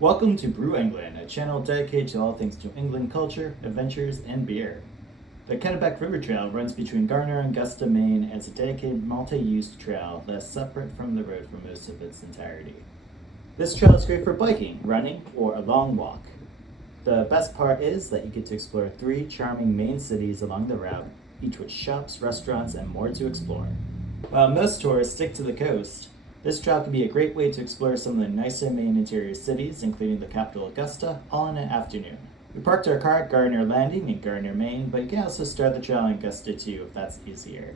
Welcome to Brew England, a channel dedicated to all things New England culture, adventures, and beer. The Kennebec River Trail runs between Garner and Augusta, Maine as a dedicated multi-use trail that is separate from the road for most of its entirety. This trail is great for biking, running, or a long walk. The best part is that you get to explore 3 charming Maine cities along the route, each with shops, restaurants, and more to explore. While most tourists stick to the coast, this trail can be a great way to explore some of the nicer Maine interior cities, including the capital Augusta, all in an afternoon. We parked our car at Gardner Landing in Gardner, Maine, but you can also start the trail in Augusta too if that's easier.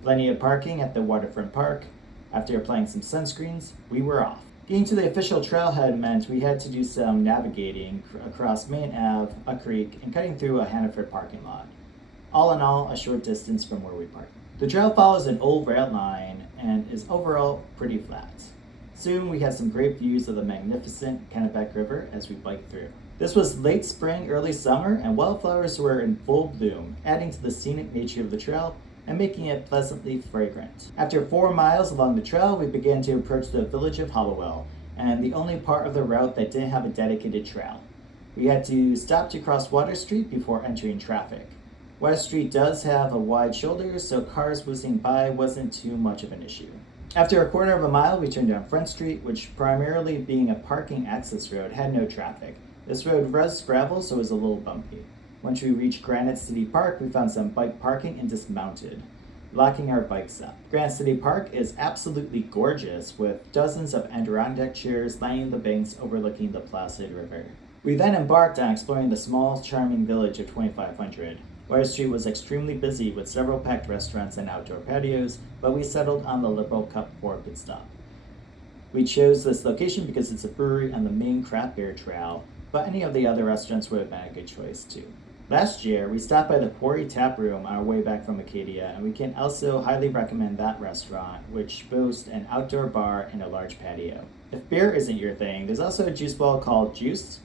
Plenty of parking at the waterfront park. After applying some sunscreens, we were off. Getting to the official trailhead meant we had to do some navigating across Main Ave, a creek, and cutting through a Hannaford parking lot. All in all, a short distance from where we parked. The trail follows an old rail line and is overall pretty flat. Soon we had some great views of the magnificent Kennebec River as we biked through. This was late spring, early summer, and wildflowers were in full bloom, adding to the scenic nature of the trail and making it pleasantly fragrant. After 4 miles along the trail, we began to approach the village of Hollowell, and the only part of the route that didn't have a dedicated trail. We had to stop to cross Water Street before entering traffic. Water Street does have a wide shoulder, so cars whizzing by wasn't too much of an issue. After a quarter of a mile, we turned down Front Street, which primarily being a parking access road, had no traffic. This road was gravel, so it was a little bumpy. Once we reached Granite City Park, we found some bike parking and dismounted, locking our bikes up. Granite City Park is absolutely gorgeous, with dozens of Adirondack chairs lining the banks overlooking the placid river. We then embarked on exploring the small, charming village of 2500. Water Street was extremely busy with several packed restaurants and outdoor patios, but we settled on the Liberal Cup for a pit stop. We chose this location because it's a brewery on the main craft beer trail, but any of the other restaurants would have been a good choice too. Last year, we stopped by the Quarry Tap Room on our way back from Acadia, and we can also highly recommend that restaurant, which boasts an outdoor bar and a large patio. If beer isn't your thing, there's also a juice bar called Juice,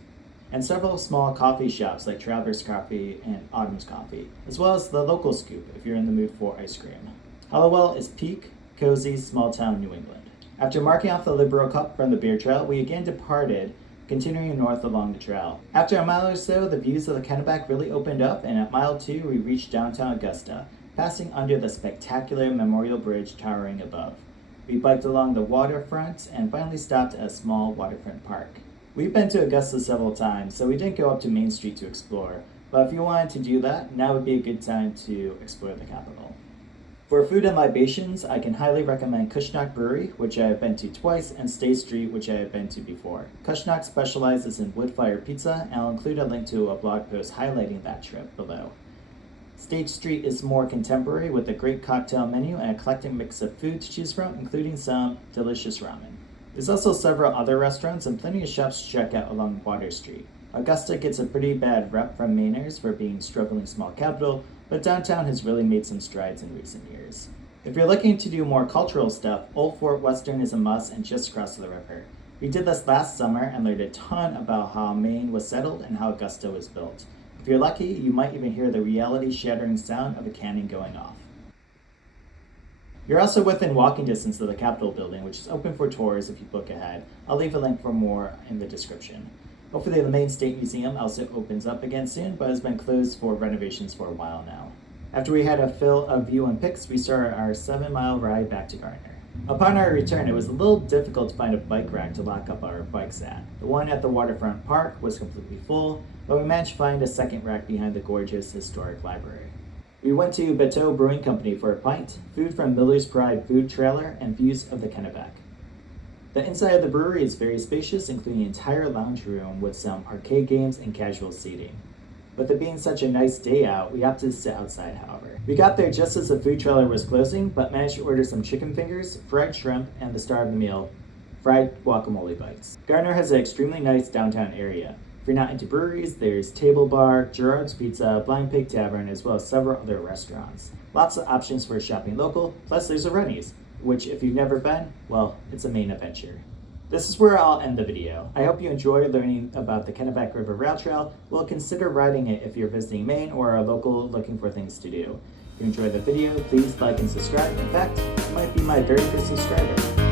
and several small coffee shops like Travelers Coffee and Autumn's Coffee, as well as the local Scoop if you're in the mood for ice cream. Hollowell is peak, cozy, small-town New England. After marking off the Liberal Cup from the beer trail, we again departed, continuing north along the trail. After a mile or so, the views of the Kennebec really opened up, and at mile 2, we reached downtown Augusta, passing under the spectacular Memorial Bridge towering above. We biked along the waterfront and finally stopped at a small waterfront park. We've been to Augusta several times, so we didn't go up to Main Street to explore, but if you wanted to do that, now would be a good time to explore the capital. For food and libations, I can highly recommend Kushnock Brewery, which I have been to twice, and State Street, which I have been to before. Kushnock specializes in wood-fired pizza, and I'll include a link to a blog post highlighting that trip below. State Street is more contemporary with a great cocktail menu and eclectic mix of food to choose from, including some delicious ramen. There's also several other restaurants and plenty of shops to check out along Water Street. Augusta gets a pretty bad rep from Mainers for being struggling small capital, but downtown has really made some strides in recent years. If you're looking to do more cultural stuff, Old Fort Western is a must and just across the river. We did this last summer and learned a ton about how Maine was settled and how Augusta was built. If you're lucky, you might even hear the reality-shattering sound of a cannon going off. You're also within walking distance of the Capitol building, which is open for tours if you book ahead. I'll leave a link for more in the description. Hopefully the Maine State Museum also opens up again soon, but has been closed for renovations for a while now. After we had a fill of view and pics, we started our 7-mile ride back to Gardner. Upon our return, it was a little difficult to find a bike rack to lock up our bikes at. The one at the waterfront park was completely full, but we managed to find a second rack behind the gorgeous historic library. We went to Bateau Brewing Company for a pint, food from Miller's Pride food trailer, and views of the Kennebec. The inside of the brewery is very spacious, including an entire lounge room with some arcade games and casual seating. With it being such a nice day out, we opted to sit outside, however. We got there just as the food trailer was closing, but managed to order some chicken fingers, fried shrimp, and the star of the meal, fried guacamole bites. Gardner has an extremely nice downtown area. If you're not into breweries, there's Table Bar, Gerard's Pizza, Blind Pig Tavern, as well as several other restaurants. Lots of options for shopping local, plus there's a Rennie's, which if you've never been, well, it's a Maine adventure. This is where I'll end the video. I hope you enjoyed learning about the Kennebec River Rail Trail. Well, consider riding it if you're visiting Maine or are local looking for things to do. If you enjoyed the video, please like and subscribe. In fact, you might be my very first subscriber.